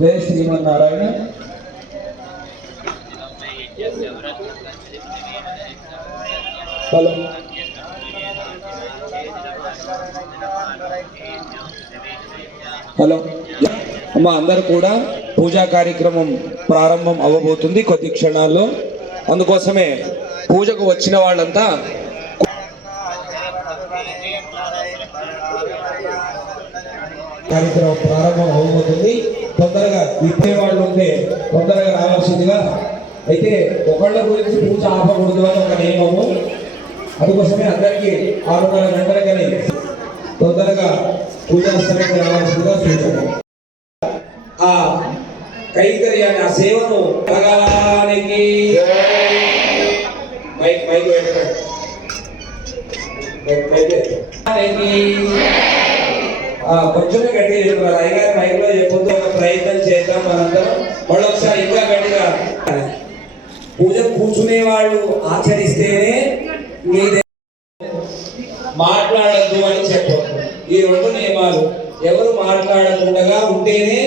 జై Srimannarayana. Hello hello అమ్మ, అందరూ కూడా పూజా కార్యక్రమం ప్రారంభం అవ్వబోతుంది కొద్ది క్షణాల్లో. అందుకోసమే పూజకు వచ్చిన వాళ్ళంతా కార్యక్రమం ప్రారంభం అవ్వబోతుంది. తొందరగా ఇప్పే వాళ్ళు ఉంటే తొందరగా రావాల్సిందిగా. అయితే ఒకళ్ళ గురించి పూజ ఆపకూడదు అని ఒక నియమము. అందుకోసమే అందరికీ 6:30 గంటలకని తొందరగా పూజా స్థలానికి రావాల్సిందిగా సూచన. ఆ కైంకర్యాన్ని, ఆ సేవను భగవానికి కొంచెం గట్టిగా చెప్పారు. అయ్యగారి మైక్లో చెప్పొద్దు, ఒక ప్రయత్నం చేద్దాం మనందరం. మళ్ళొకసారి ఇంకా గట్టిగా. పూజ కూర్చునే వాళ్ళు ఆచరిస్తేనే మీదే, మాట్లాడద్దు అని చెప్పొద్దు. ఈ 2 నియమాలు. ఎవరు మాట్లాడకుండా ఉంటేనే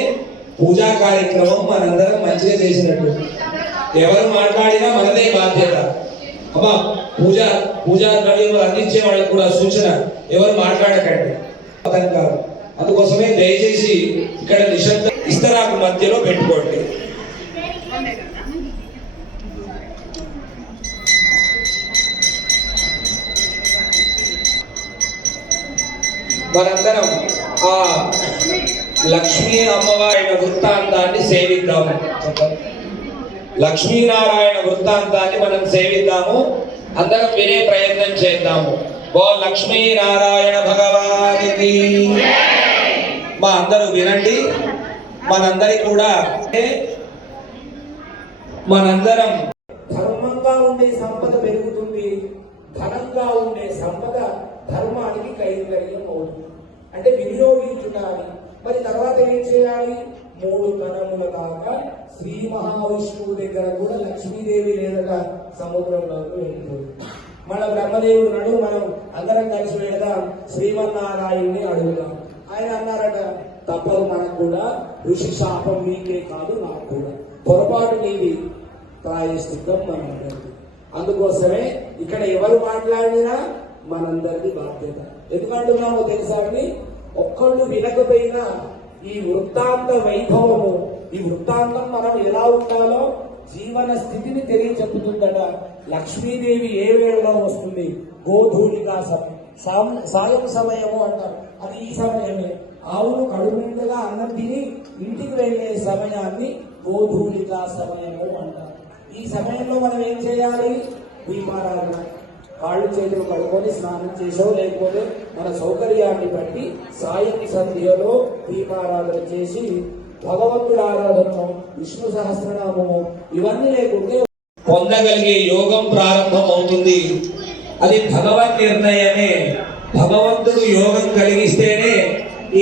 పూజా కార్యక్రమం మనందరం మంచిగా చేసినట్టు. ఎవరు మాట్లాడినా మనదే బాధ్యత. అమ్మా, పూజా ద్రవ్యములు అందించే వాళ్ళకు కూడా సూచన, ఎవరు మాట్లాడకండి. కాదు. అందుకోసమే దయచేసి ఇక్కడ నిశ్శబ్ద ఇస్తరాకు మధ్యలో పెట్టుకోండి. మనందరం ఆ లక్ష్మీ అమ్మవారి వృత్తాంతాన్ని సేవిద్దాము. లక్ష్మీనారాయణ వృత్తాంతాన్ని మనం సేవిద్దాము. అందరం వినే ప్రయత్నం చేద్దాము. ఓ లక్ష్మీనారాయణ భగవానికి. మా అందరూ వినండి. మనందరి కూడా మనందరం ధర్మంగా ఉండే సంపద పెరుగుతుంది, ధనంగా ఉండే సంపద ధర్మానికి కైంకర్యం అవుతుంది. అంటే వినియోగించుకోవాలి. మరి తర్వాత ఏం చేయాలి? 3 తరముల దాకా శ్రీ మహావిష్ణువు దగ్గర కూడా లక్ష్మీదేవి లేదట, సముద్రంలోకి వెళ్ళిపోతుంది. మన బ్రహ్మదేవుడు నడు, మనం అందరం కలిసి వెళదాం, శ్రీమన్నారాయణ్ణి అడుగుదాం. ఆయన అన్నారట, తప్పదు, మనకు కూడా ఋషి శాపం మీకే కాదు నాకు కూడా, పొరపాటు నీది, ప్రాయశ్చిత్తం మనందరిది. అందుకోసమే ఇక్కడ ఎవరు మాట్లాడినా మనందరిది బాధ్యత. ఎందుకంటున్నామో తెలుసా అండి? ఒక్కళ్ళు వినకపోయినా ఈ వృత్తాంత వైభవము, ఈ వృత్తాంతం మనం ఎలా ఉండాలో జీవన స్థితిని తెలియచెప్పుతుందట. లక్ష్మీదేవి ఏ వేళలో వస్తుంది? గోధూళికా సాయం సమయము అంటారు. అది ఈ సమయమే. ఆవులు కడుపుగా అన్నం తిని ఇంటికి వెళ్ళే సమయాన్ని గోధూళికా సమయము అంటారు. ఈ సమయంలో మనం ఏం చేయాలి? దీపారాధన. కాళ్ళు చేతులు కడుక్కొని స్నానం చేసో, లేకపోతే మన సౌకర్యాన్ని బట్టి సాయం సంధ్యలో దీపారాధన చేసి భగవంతుడు ఆరాధనము, విష్ణు సహస్రనామము ఇవన్నీ లేకుంటే పొందగలిగే యోగం ప్రారంభం అవుతుంది. అది భగవత్ నిర్ణయమే. భగవంతుడు యోగం కలిగిస్తేనే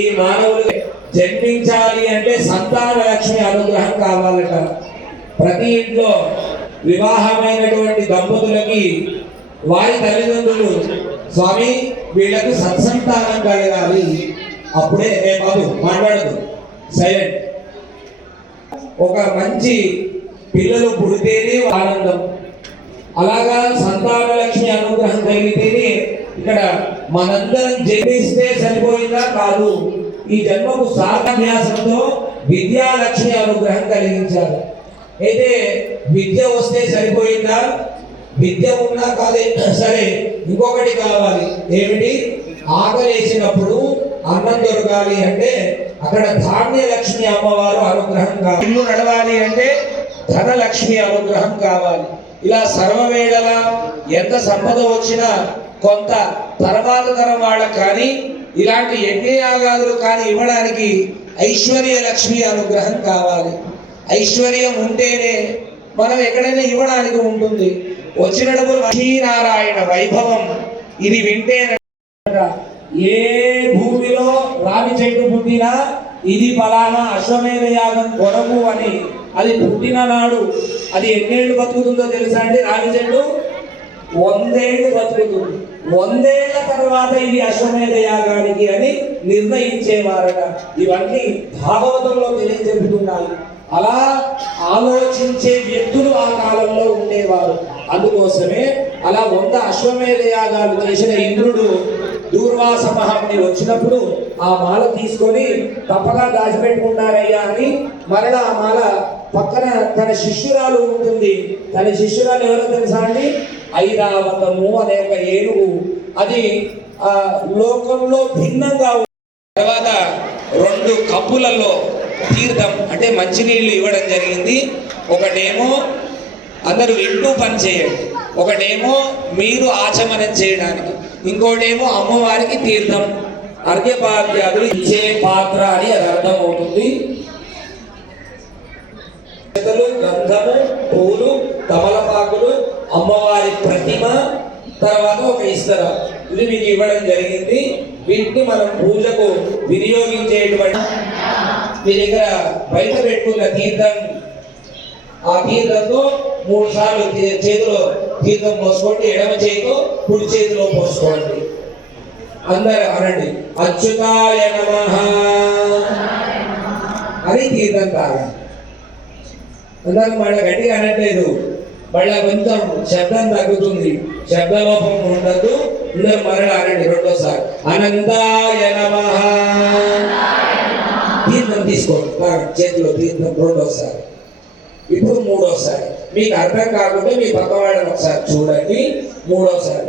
ఈ మానవులు జన్మించాలి. అంటే సంతాన లక్ష్మి అనుగ్రహం కావాలట. ప్రతి ఇంట్లో వివాహమైనటువంటి దంపతులకి వారి తల్లిదండ్రులు, స్వామి వీళ్లకు సత్సంతానం కలగాలి, అప్పుడే బాబు మాట్లాడదు, సైలెంట్. ఒక మంచి పిల్లలు పుడితేనే ఆనందం. అలాగా సంతాన లక్ష్మి అనుగ్రహం కలిగితేనే. ఇక్కడ మనందరం జన్మిస్తే సరిపోయిందా? కాదు. ఈ జన్మకు సాధ్యాసంతో విద్యాలక్ష్మి అనుగ్రహం కలిగించారు. అయితే విద్య వస్తే సరిపోయిందా? విద్య ఉన్నా కాదే, సరే, ఇంకొకటి కావాలి. ఏమిటి? ఆకలేసినప్పుడు అన్నం దొరకాలి అంటే అక్కడ ధాన్యలక్ష్మి అమ్మవారు అనుగ్రహం కావాలి. ఇల్లు నడవాలి అంటే ధనలక్ష్మి అనుగ్రహం కావాలి. ఇలా సర్వవేళలా ఎంత సంపద వచ్చినా కొంత తర్వాత తరం వాళ్ళకు కానీ ఇలాంటి యజ్ఞయాగాదులు కానీ ఇవ్వడానికి ఐశ్వర్య లక్ష్మి అనుగ్రహం కావాలి. ఐశ్వర్యం ఉంటేనే మనం ఎక్కడైనా ఇవ్వడానికి ఉంటుంది. వచ్చినప్పుడు లక్ష్మీనారాయణ వైభవం ఇది వింటే, ఏ భూమిలో రావి చెట్టు పుట్టినా ఇది ఫలానా అశ్వమేధ యాగం కొరకు అని అది పుట్టిన నాడు అది ఎన్నేళ్ళు బతుకుతుందో తెలుసా అండి? రావి చెట్టు 100 ఏళ్ళు బతుకుతుంది. 100 ఏళ్ల తర్వాత ఇది అశ్వమేధ యాగానికి అని నిర్ణయించేవారట. ఇవన్నీ భాగవతంలో తెలియజెప్పుతుంది. ఉండాలి. అలా ఆలోచించే వ్యక్తులు ఆ కాలంలో ఉండేవారు. అందుకోసమే అలా 100 అశ్వమేధ యాగాలు చేసిన ఇంద్రుడు దూర్వాస మహాముని వచ్చినప్పుడు ఆ మాల తీసుకొని తప్పగా దాచిపెట్టుకుంటారయ్యా అని మరలా ఆ మాల పక్కన తన శిష్యురాలు ఉంటుంది. తన శిష్యురాలు ఎవరో తెలుసా అండి? ఐరావతము అనే ఒక ఏనుగు. అది లోకంలో భిన్నంగా. తర్వాత 2 కప్పులలో తీర్థం అంటే మంచినీళ్ళు ఇవ్వడం జరిగింది. ఒకటేమో అందరూ వింటూ పని చేయండి, ఒకటేమో మీరు ఆచమనం చేయడానికి, ఇంకోటేమో అమ్మవారికి తీర్థం అర్ఘ్యపాద్యాదులు ఇచ్చే పాత్ర అని అది అర్థం అవుతుంది. గంధము, పూలు, తమలపాకులు, అమ్మవారి ప్రతిమ, తర్వాత ఒక ఇస్తర, ఇది మీకు ఇవ్వడం జరిగింది. వీటిని మనం పూజకు వినియోగించేటువంటి మీ దగ్గర బయట పెట్టుకున్న తీర్థం, ఆ తీర్థంతో 3 సార్లు చేతిలో తీర్థం పోసుకోండి. ఎడమ చేతితో కుడి చేతిలో పోసుకోండి. అందరూ అనండి అచ్యుతాయ నమః అని తీర్థం తాగండి. అందరూ మళ్ళీ గట్టిగా అనట్లేదు, మళ్ళీ కొంచెం శబ్దం తగ్గుతుంది, శబ్దలోపం ఉండదు. అందరూ మరలా అనండి రెండోసారి అనంతాయ నమః. తీర్థం తీసుకోండి చేతిలో తీర్థం రెండోసారి. ఇప్పుడు మూడోసారి. మీకు అర్థం కాకుండా మీ పక్క వాళ్ళని ఒకసారి చూడండి. మూడోసారి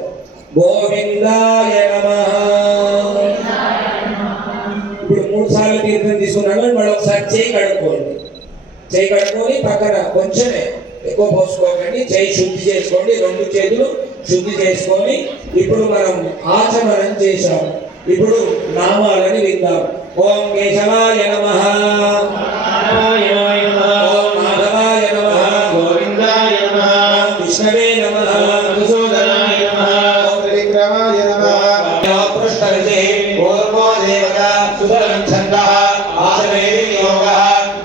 గోవిందాయ నమః. ఇప్పుడు 3 సార్లు తీర్థం తీసుకున్నాను. మళ్ళీ ఒకసారి చేయి కడుక్కోండి. చేయి కడుక్కొని పక్కన కొంచెమే, ఎక్కువ పోసుకోకండి. చేయి శుద్ధి చేసుకోండి. 2 చేతులు శుద్ధి చేసుకొని ఇప్పుడు మనం ఆచమనం చేశాం. ఇప్పుడు నామాలని విందాం. ఓం కేశవాయ నమః, ఓం మాధవాయ నమః, గోవిందాయ నమః, విష్ణవే నమః, మధుసూదనాయ నమః, ఓం త్రివిక్రమాయ నమః, పృష్ఠవిదే పూర్వో దేవత సుధరం ఛందః ఆసనేవి యోగః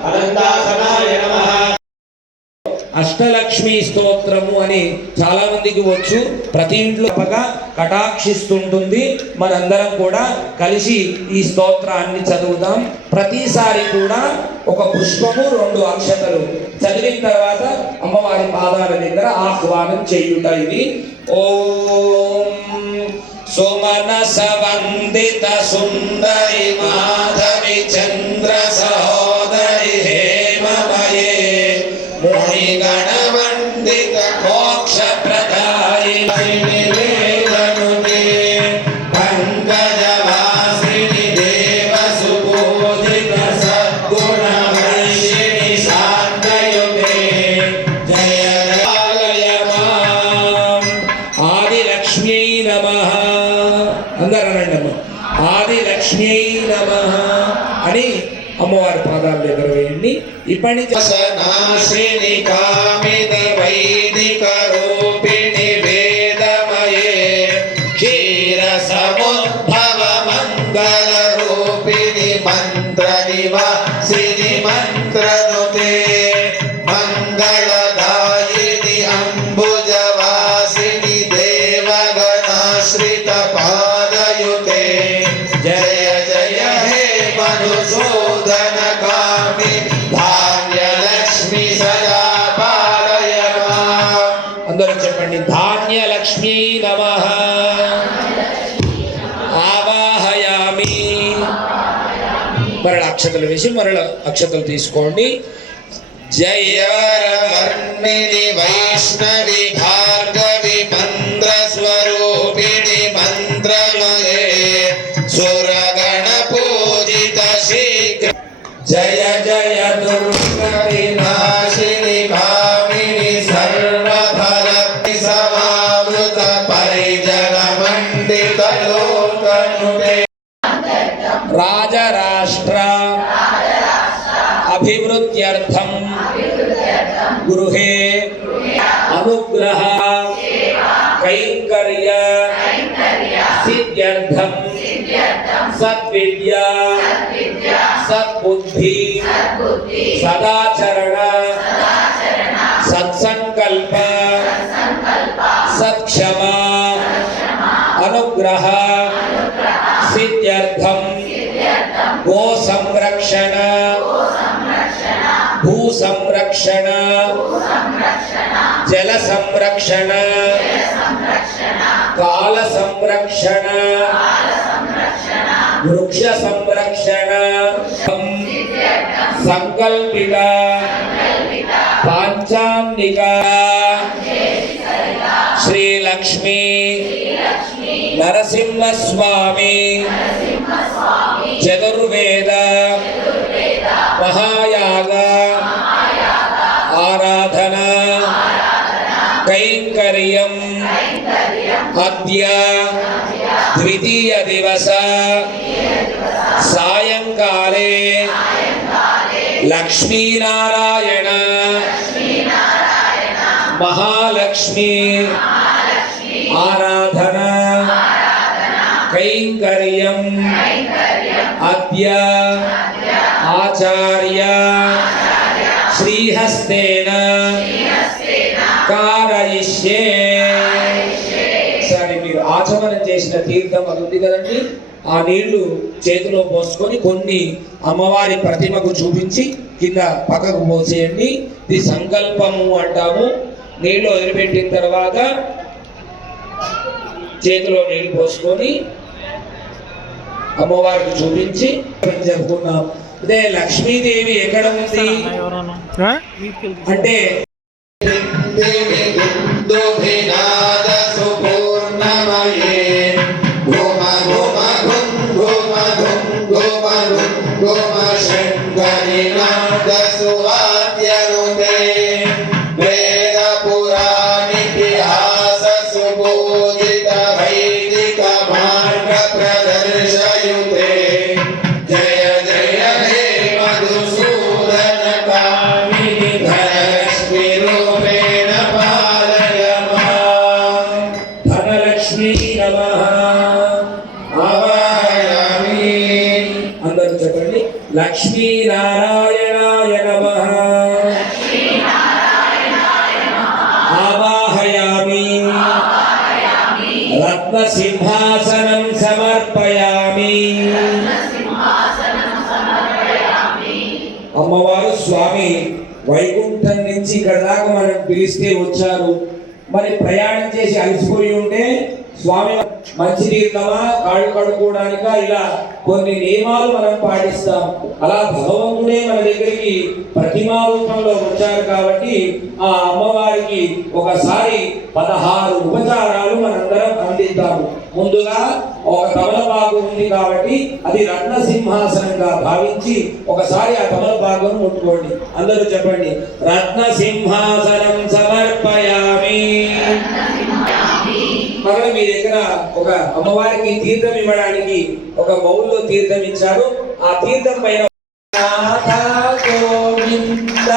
అనంతాసనాయ నమః. అష్టలక్ష్మి స్తోత్రము అని చాలా మందికి వచ్చు. ప్రతి ఇంట్లో కటాక్షిస్తుంటుంది. మనందరం కూడా కలిసి ఈ స్తోత్రాన్ని చదువుదాం. ప్రతిసారి కూడా ఒక పుష్పము 2 అక్షతలు చదివిన తర్వాత అమ్మవారి పాదాల దగ్గర ఆహ్వానం చేయుట. ఇది ఓం సుమనస వందిత సుందరి మాధవి చంద్ర సహోదరి హేమమయే ముని గణవందిత మోక్ష ప్రదాయిని వేదనునే పంకజవాసిని దేవ సుబోధిత సద్గుణవర్షిణి శాంతయుతే జయ జయాలయ మాం. ఆదిలక్ష్మ్యై నమః. అందరూ అనండి అమ్మ ఆదిలక్ష్మ్యై నమః అని అమ్మవారి పాదాల దగ్గర వేయండి. ఇప్పటి నుంచి నాశిని కామిత వైదిక రూపిణి వేదమయే క్షీర సముద్భవ మంగళ రూపిణి మంత్ర నివాసిని మంత్రనుతే మంగళదాయిని అంబుజవాసిని దేవగణాశ్రిత పాదయుతే జయ జయ హే మధుసూదన కామి ధాన్యలక్ష్మి సదా పాలయ మాం. అందరూ చెప్పండి ధాన్యలక్ష్మీ నమః. ఆవాహయామి. మరల అక్షతలు వేసి మరల అక్షతలు తీసుకోండి. జయవర్ణిని వైష్ణవి భార్గవి మంత్ర స్వరూపిణి మంత్రమయే సురగణ పూజిత శీఘ్ర జయ జయ దుర్గా వినాశిని కామిని సర్వఫల సమావృత పరిజన మండిత లోకనుతే రాజరాష్ట్ర అభివృద్ధ్యర్థం గృహే అనుగ్రహ కైంకర్య సిద్ధ్యర్థం సద్విద్యా సద్బుద్ధి సదాచరణ సత్సంకల్ప సత్క్షమ అనుగ్రహ సిద్ధ్యర్థం గో సంరక్షణ భూ సంరక్షణ, జల సంరక్షణ, కాల సంరక్షణ, వృక్ష సంరక్షణ, సంకల్పిత పాంచాన్నిక శ్రీ లక్ష్మీ నరసింహస్వామి చతుర్వేద మహాయాగ ఆరాధన కైంకర్యం అద్య ద్వితీయ దివస సాయంకాలే లక్ష్మీనారాయణ మహాలక్ష్మి ఆరాధన కైంకర్యం అద్య ఆచార్య శ్రీహస్తేన కారయిష్యే. సరే, మీరు ఆచమనం చేసిన తీర్థం అది ఉంది కదండి, ఆ నీళ్లు చేతిలో పోసుకొని కొన్ని అమ్మవారి ప్రతిమకు చూపించి కింద పక్కకు పోసేయండి. ఇది సంకల్పము అంటాము. నీళ్లు వదిలిపెట్టిన తర్వాత చేతిలో నీళ్లు పోసుకొని అమ్మవారికి చూపించి జరుపుకున్నాం. అదే లక్ష్మీదేవి ఎక్కడ ఉంది అంటే లక్ష్మీనారాయణాయ నమః ఆవాహయామి రత్నసింహాసనం సమర్పయామి. అమ్మవారు స్వామి వైకుంఠం నుంచి ఇక్కడ దాకా మనం పిలిస్తే వచ్చారు. మరి ప్రయాణం చేసి అలసిపోయి ఉంటే స్వామి మంచినీళ్ళమా కాళ్ళు కడుక్కోవడానికా ఇలా కొన్ని నియమాలు మనం పాటిస్తాం. అలా భగవంతుడే మన దగ్గరికి ప్రతిమా రూపంలో వచ్చారు కాబట్టి ఆ అమ్మవారికి ఒకసారి 16 ఉపచారాలు మనందరం అందిద్దాము. ముందుగా ఒక తమలపాకు ఉంది కాబట్టి అది రత్న సింహాసనంగా భావించి ఒకసారి ఆ తమలపాకును ముట్టుకోండి. అందరూ చెప్పండి, రత్న సింహాసనం సమర్పయామి. మరల మీ దగ్గర ఒక అమ్మవారికి తీర్థం ఇవ్వడానికి ఒక బౌల్లో తీర్థం ఇచ్చారు. ఆ తీర్థం పైన గోవింద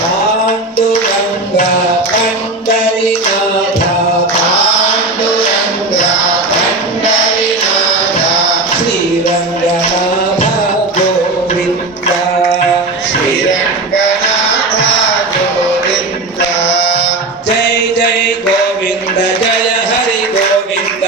పాండురంగ పండరినాథ శ్రీరంగనాథ గోవింద జై జై గోవింద జయ హరి గోవింద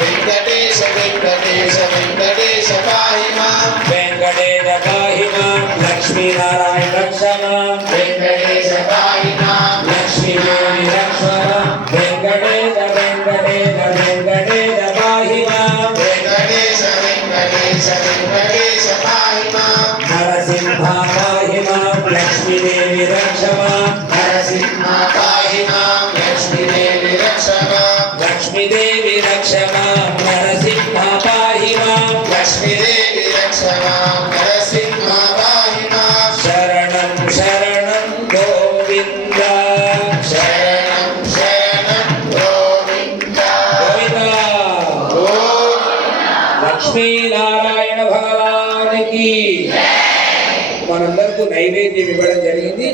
వెంకటేశ వెంకటేశ వెంకటేశ పాహి మాం వెంకటేశ పాహి మాం లక్ష్మీనారాయణ రక్ష మాం వెంకటేశ పాహి మాం లక్ష్మీదేవి రక్ష మాం వెంకటేశ వెంకటేశ వెంకటేశ పాహి మాం నరసింహ పాహి మాం లక్ష్మీదేవి రక్ష మాం లక్ష్మీదేవి రక్ష మాం నరసింహ పాహి మాం శరణం శరణం గోవింద గోవింద. లక్ష్మీనారాయణ భగవానికి మనందరికీ నైవేద్యం ఇవ్వడం జరిగింది,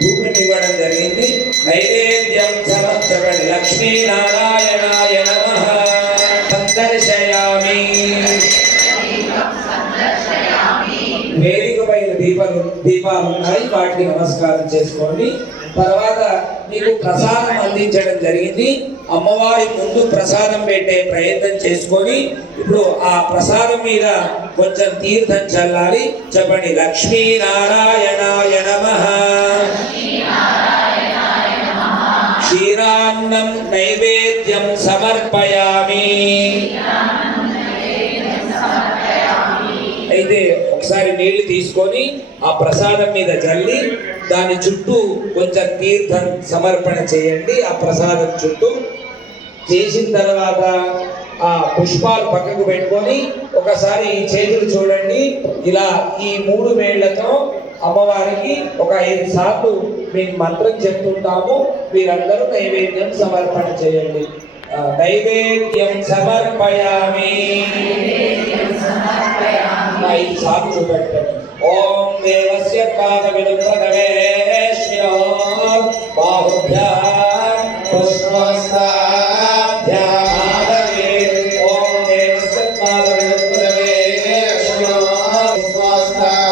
ధూపం ఇవ్వడం జరిగింది. నైవేద్యం సమర్పణ లక్ష్మీనారాయణాయ నమః. సందర్శయామి. వేదిక పైన దీపాలు ఉన్నాయి, వాటికి నమస్కారం చేసుకోండి. తర్వాత మీ మీకు ప్రసాదం అందించడం జరిగింది. అమ్మవారి ముందు ప్రసాదం పెట్టే ప్రయత్నం చేసుకొని ఇప్పుడు ఆ ప్రసాదం మీద కొంచెం తీర్థం చల్లాలి. చెప్పండి, లక్ష్మీనారాయణాయ నమః. క్షీరాన్నం నైవేద్యం సమర్పయామి. అయితే ఒకసారి నీళ్లు తీసుకొని ఆ ప్రసాదం మీద చల్లి దాని చుట్టూ కొంచెం తీర్థం సమర్పణ చేయండి. ఆ ప్రసాదం చుట్టూ చేసిన తర్వాత ఆ పుష్పాలు పక్కకు పెట్టుకొని ఒకసారి ఈ చేతులు చూడండి. ఇలా ఈ 3 వేళ్లతో అమ్మవారికి ఒక 5 సార్లు మీకు మంత్రం చెప్తుంటాము. మీరందరూ నైవేద్యం సమర్పణ చేయండి. నైవేద్యం సమర్పయామి. 5 సార్లు చూపెట్టండి. ఓం దేవస్య పాదవినుప్రదవే శ్రీయో బాహుభ్యాం పుష్పస్తాభ్యామాదవే. ఓం దేవస్య పాదవినుప్రదవే శ్రీయో పుష్పస్తాభ్యామాదవే.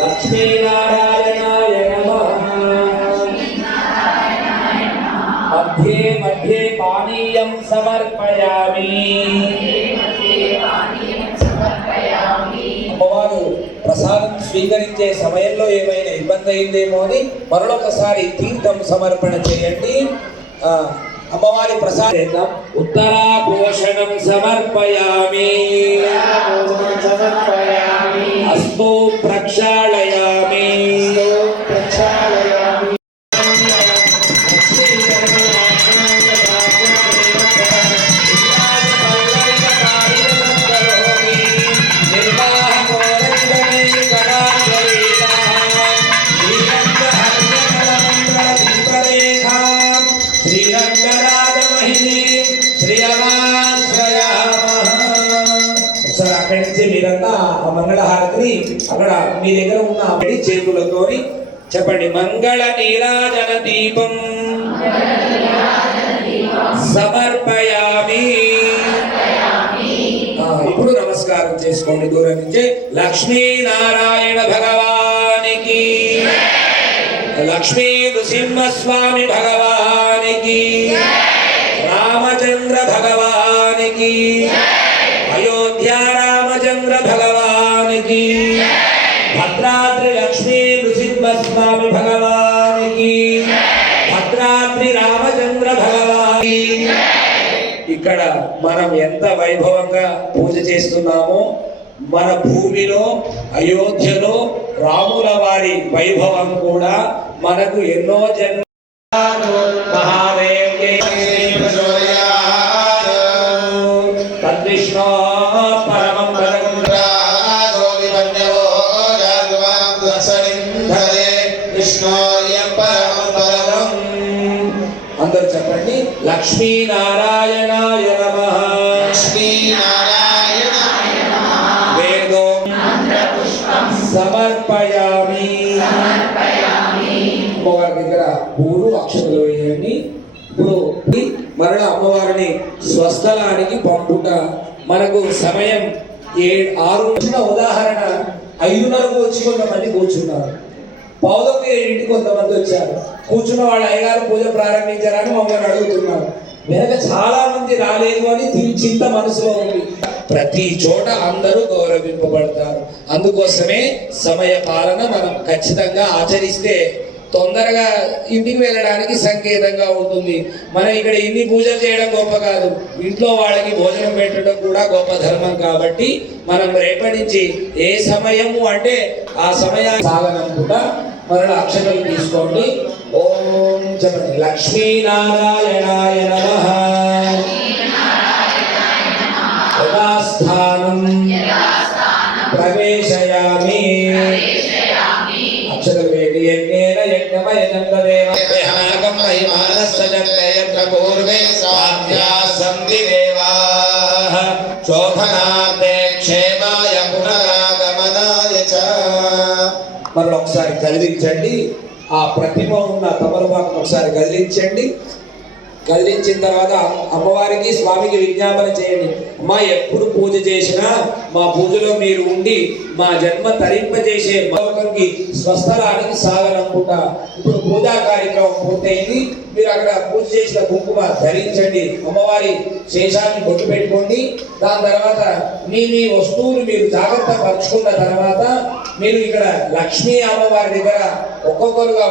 లక్ష్మీనారాయణాయ నమః. మధ్యే మధ్యే పానీయం సమర్పయామి. అమ్మవారు ప్రసాదం స్వీకరించే సమయంలో ఏమైనా ఇబ్బంది అయిందేమో అని మరొకసారి తీర్థం సమర్పణ చేయండి. అమ్మవారి ప్రసాదం ఉత్తరా పోషణం సమర్పయామి. అస్తు ప్రక్షాళయామి. ఒకసారి అక్కడి నుంచి మీరంతా ఆ మంగళహారతిని అక్కడ మీ దగ్గర ఉన్న చేతులతో చెప్పండి. మంగళ నీరాజన దీపం సమర్పయామి. ఇప్పుడు నమస్కారం చేసుకోండి దూరం నుంచి. లక్ష్మీనారాయణ భగవానికి, లక్ష్మీ నృసింహస్వామి భగవానికి, రామచంద్ర భగవానికి, అయోధ్య రామచంద్ర భగవానికి, భద్రాద్రి లక్ష్మీ నృసింహస్వామి భగవానికి, భద్రాద్రి రామచంద్ర భగవానికి. ఇక్కడ మనం ఎంత వైభవంగా పూజ చేస్తున్నామో, మన భూమిలో అయోధ్యలో రాముల వారి వైభవం కూడా మనకు ఎన్నో జన్మ తద్విష్ణో పరమం అందరూ చెప్పండి. లక్ష్మీనారాయణాయ నమః. వేదో సమర్పయామి. అమ్మవారి దగ్గర పూలు అక్షతలు వేయండి. ఇప్పుడు మరలా అమ్మవారిని స్వస్థలానికి పంపుట మనకు సమయం 6. ఉదాహరణ 5:30 వచ్చి కొంతమంది కూర్చున్నారు. 6:45 కొంతమంది వచ్చారు. కూర్చున్న వాళ్ళు అయ్యగారు పూజ ప్రారంభించారని మమ్మల్ని అడుగుతున్నారు. వెనక చాలా మంది రాలేదు అని చింత మనసులో ఉంది. ప్రతి చోట అందరూ గౌరవింపబడతారు. అందుకోసమే సమయ పాలన మనం ఖచ్చితంగా ఆచరిస్తే తొందరగా ఇంటికి వెళ్ళడానికి సంకేతంగా ఉంటుంది. మనం ఇక్కడ ఇన్ని పూజలు చేయడం గొప్ప కాదు, ఇంట్లో వాళ్ళకి భోజనం పెట్టడం కూడా గొప్ప ధర్మం. కాబట్టి మనం రేపటి నుంచి ఏ సమయము అంటే ఆ సమయాన్ని సాగననుకుంటా మరలా అక్షరాలు తీసుకోండి. ఓం చెప్పండి. లక్ష్మీనారాయణాయ నమః. యథాస్థానం ప్రవేశయామి. అక్షరాలు వేడి యజ్ఞేన యజ్ఞమయజంతదేవ యహనాకం మహిమానస్సజంతయత్ర పూర్వే సాధ్యాసంతి దేవాః శోభనార్థే క్షేమాయ పునరాగమనాయ చ. మరొకసారి ఒకసారి కదిలించండి. ఆ ప్రతిమ ఉన్న తమలపాకును ఒకసారి కదిలించండి. కదిలించిన తర్వాత అమ్మవారికి స్వామికి విజ్ఞాపన చేయండి. అమ్మా ఎప్పుడు పూజ చేసినా మా పూజలో మీరు ఉండి మా జన్మ తరింపజేసే లోకంకి స్వస్థలానికి సాగననుకుంటా. ఇప్పుడు పూజా కార్యక్రమం పూర్తయింది. మీరు అక్కడ పూజ చేసిన కుంకుమ ధరించండి. అమ్మవారి శేషాన్ని బొట్టు పెట్టుకోండి. దాని తర్వాత మీ వస్తువులు మీరు జాగ్రత్త పరుచుకున్న తర్వాత మీరు ఇక్కడ లక్ష్మీ అమ్మవారి దగ్గర ఒక్కొక్కరుగా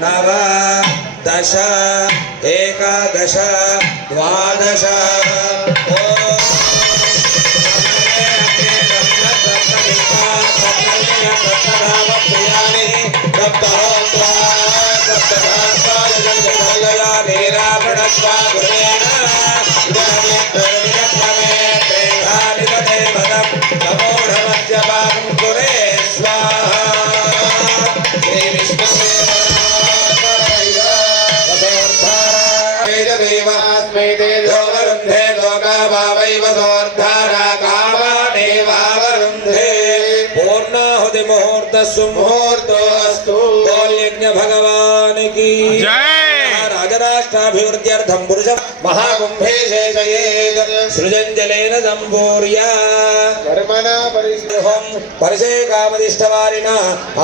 नव दश एकादश द्वादश मुहूर्तोऽस्तु यज्ञ भगवान की जय। राजराष्ट्राभिवृद्ध्यर्थं पुरुष महाकुंभे शेषयेत् सृजञ्जलेन सम्पूर्य कर्मणा परिषे कामदिष्टवारिणा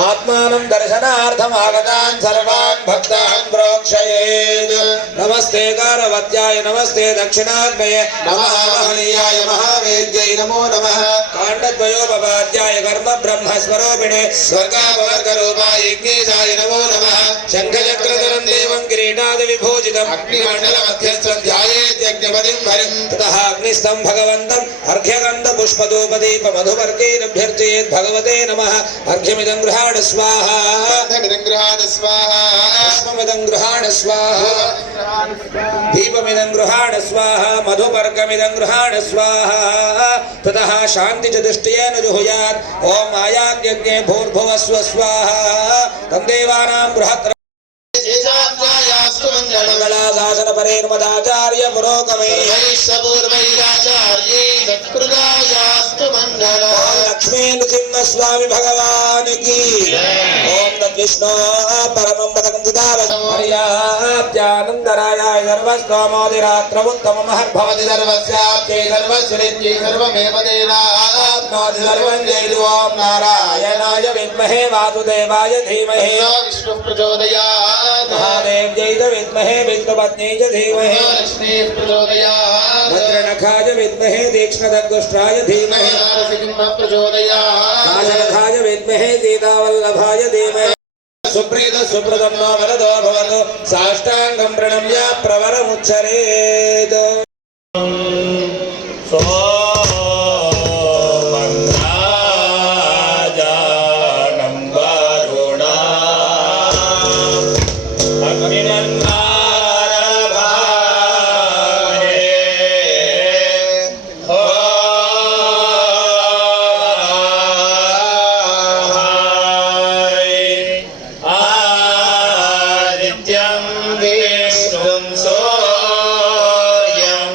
आत्मानं दर्शनार्थम् आगतान् सर्वान् भक्तान् प्रोक्षयेत्। नमस्ते कारवत्याय नमस्ते दक्षिणाग्नये नमः महनीयाय महावेद्यै नमो नमः। काण्डद्वयोपपाद्याय कर्म ब्रह्म स्वरूपिणे स्वर्गापवर्गरूपाय यज्ञेशाय नमो नमः। शङ्खचक्रधरं देवं किरीटादि विभूषितम् अग्निमण्डलमध्यस्थं ध्यायेत् यज्ञपतिं हरिं। ततः अग्निस्थं भगवन्तम् अर्घ्यगन्ध पुष्पधूपदीप मधुपर्केरभ्यर्चयेत् भगवते नमः। अर्घ्यमिदं गृहाण स्वाहा पुष्पमिदं गृहाण स्वाहा दीपमिदं गृहाण स्वाहा मधुपर्कमिदं गृहाण स्वाहा। ततः शान्तिचतुष्टयेन जुहुयात्। ओम आयाज्ञे भूर्भुवस्व स्वाहा। तन्देवानां बृहत् मंगलाशासन परेर्मदाचार्य पुरोगमे लक्ष्मी नृसिंह स्वामी भगवान की ओम तद्विष्णु परमं पदकं सुधावस्यानंदरायाय सर्वस्तोमोदिरात्रमुत्तमः भवति सर्वस्याप्त्यै सर्वस्वरित्यै सर्वमेव तेनाप्नोति सर्वं जयतु। ओम नारायणाय विद्महे वासुदेवाय धीमहि विष्णुः प्रचोदयात्। महादेव जय च विद्महे विष्णुपत्नी च धीमहि लक्ष्मी प्रचोदयात् वज्रनखाय विद्महे तीक्ष्णदग्गुष्ट्राय धीमहि प्रचोदयात् नाशनखाय विद्महे सीतावल्लभाय धीमहि सुप्रीत सुप्रदं नो वरदो भवतु साष्टाङ्गं प्रणम्य प्रवरमुच्चरेत् सोमन्द्राजानं वरुणा अग्निनन्नारभाहे आदित्यं विष्णुं सूर्यं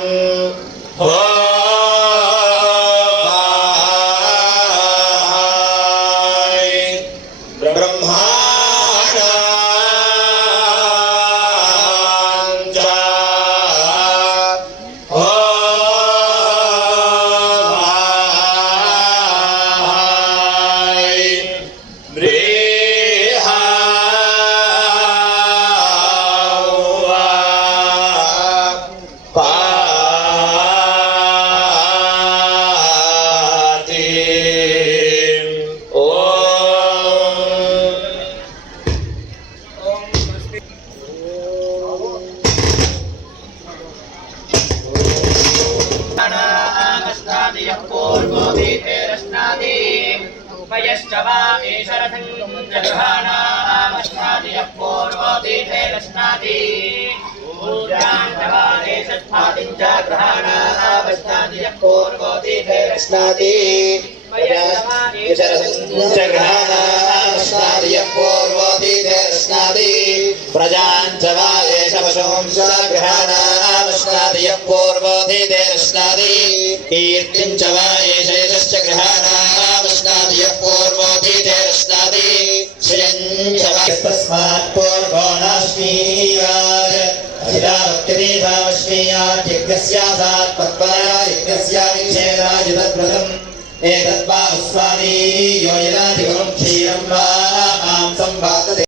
उपयश्च वा एष रथं जगृहाणामश्नादियः पूर्वोऽतीतेरश्नादि ऊर्जां च वा एष स्थादिं च गृहाणामश्नादियः पूर्वोऽतीतेरश्नादि उपयश्च वा एष रथं जगृहाणामश्नादियः पूर्वोऽतीतेरश्नादि प्रजां च वा एष पशूं च गृहाणामश्नादियः पूर्वोऽतीतेरश्नादि कीर्तिं च वा एष यशश्च गृहाणामश्नादियः पूर्वोऽतीतेरश्नादि श्रियं च वा तस्मात् पूर्वो नाश्मीयात् अधिरावत्यदेवावश्मीयात् यज्ञस्यासात् पत्परया यज्ञस्याभिषेकाय तद्व्रतम् एतद्वा अस्मादि यो यदाधिकं क्षीरं वा मांसं वातते